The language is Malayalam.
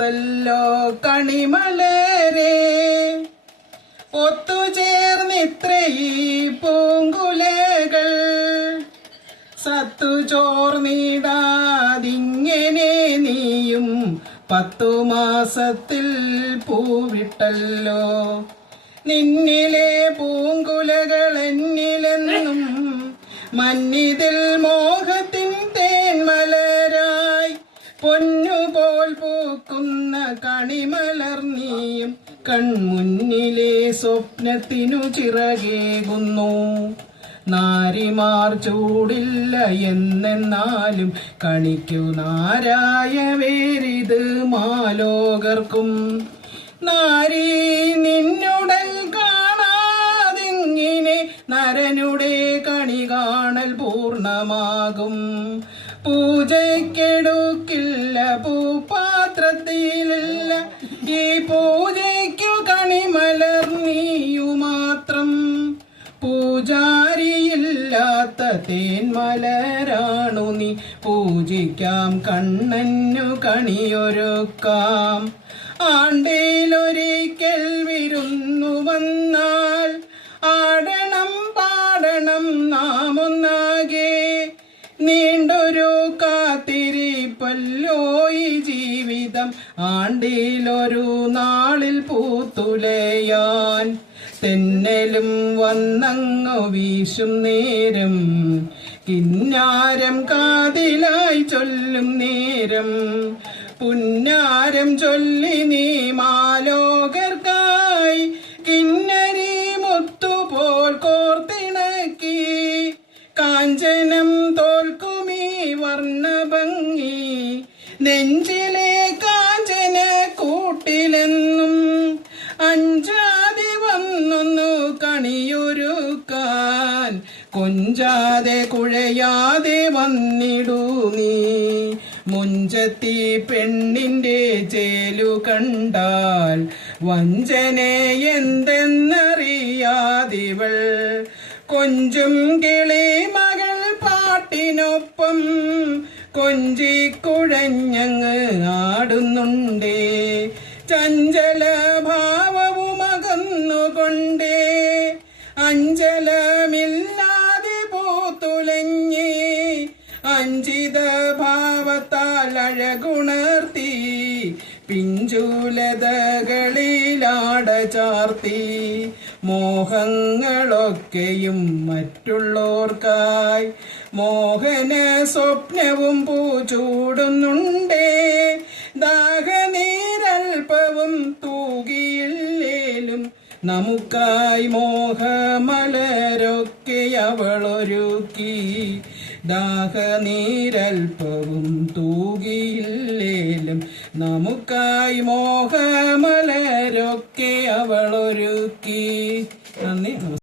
കോർത്തല്ലോ കണിമലരെ. ഒത്തുചേർന്നിത്രയീ പൂങ്കുലകൾ സത്തു ചോർന്നിടാതിങ്ങനെ നീയും 10 മാസത്തിൽ പൂവിട്ടല്ലോ. നിന്നിലെ പൂങ്കുലകൾ എന്നിലെന്നും മന്നിതിൽ മോഹത്തിൻ തേന്മലരായി പൊന്നുപോൽ പൂക്കുന്ന കണിമലർ നീയും കൺമുന്നിലെ സ്വപ്നത്തിനു ചിറകേകുന്നു. നാരിമാർ ചൂടില്ല എന്നെന്നാലും കണിക്കു നാരായ വേരിത് മാലോകർക്കും. നാരീ നിന്നുടൽ കാണാതെങ്ങിനെ നരനുടെ കണി കാണൽ പൂർണ്ണമാകും. പൂജയ്ക്കെടുക്കില്ല പൂപാത്രത്തിലില്ല ഈ പൂജയ്ക്കു കണിമലർ നീയു മാത്രം. പൂജാരിയില്ലാത്ത തേന്മലരാണു നീ പൂജിക്കാം കണ്ണനു കണിയൊരുക്കാം. ആണ്ടിലൊരിക്കൽ വിരുന്നു വന്നാൽ ആടണം പാടണം നാം ഒന്നാകെ. നീണ്ടൊരു കാത്തിരിപ്പല്ലോ ഈ ജീവിതം ആണ്ടിലൊരു നാളിൽ പൂത്തുലയാൻ. തെന്നലും വന്നങ്ങു വീശും നേരം കിന്നാരം കാതിലായി ചൊല്ലും നേരം പുന്നാരം ചൊല്ലി നീ മാലോകർക്കായി കിന്നരി മുത്തുപോൽ കോർത്തിണക്കി. കാഞ്ചനം തോൽക്കുമീ വർണ്ണഭംഗി നെഞ്ചിലെ കാഞ്ചന കൂട്ടിലെന്നും അഞ്ചാതെ വന്നൊന്നു കണിയൊരുക്കാൻ. കൊഞ്ചാതെ കുഴയാതെ വന്നിടൂ നീ. മുഞ്ചത്തി പെണ്ണിന്റെ ചേലു കണ്ടാൽ വഞ്ചനെ എന്തെന്നറിയാതിവൾ. കൊഞ്ചും കിളി മകൾ പാട്ടിനൊപ്പം കൊഞ്ചിക്കുഴഞ്ഞങ്ങ് ആടുന്നുണ്ടേ. ചഞ്ചല ഭാവവുമകന്നുകൊണ്ടേ അഞ്ചലമില്ലാതെ പൂത്തുലഞ്ഞേ. അഞ്ചിത ഭാവത്താൽ അഴകുണർത്തി പിഞ്ചുലതകളിലാട ചാർത്തി. മോഹങ്ങളൊക്കെയും മറ്റുള്ളോർക്കായി മോഹന സ്വപ്നവും പൂച്ചൂടുന്നുണ്ടേ. ദാഹനീരൽപ്പവും തൂകിയില്ലേലും നമുക്കായി മോഹമലരൊക്കെ അവളൊരുക്കി. ദാഹനീരൽപ്പവും തൂകിയില്ലേലും നമുക്കായി മോഹമലരൊക്കെ അവളൊരുക്കി. നന്ദി.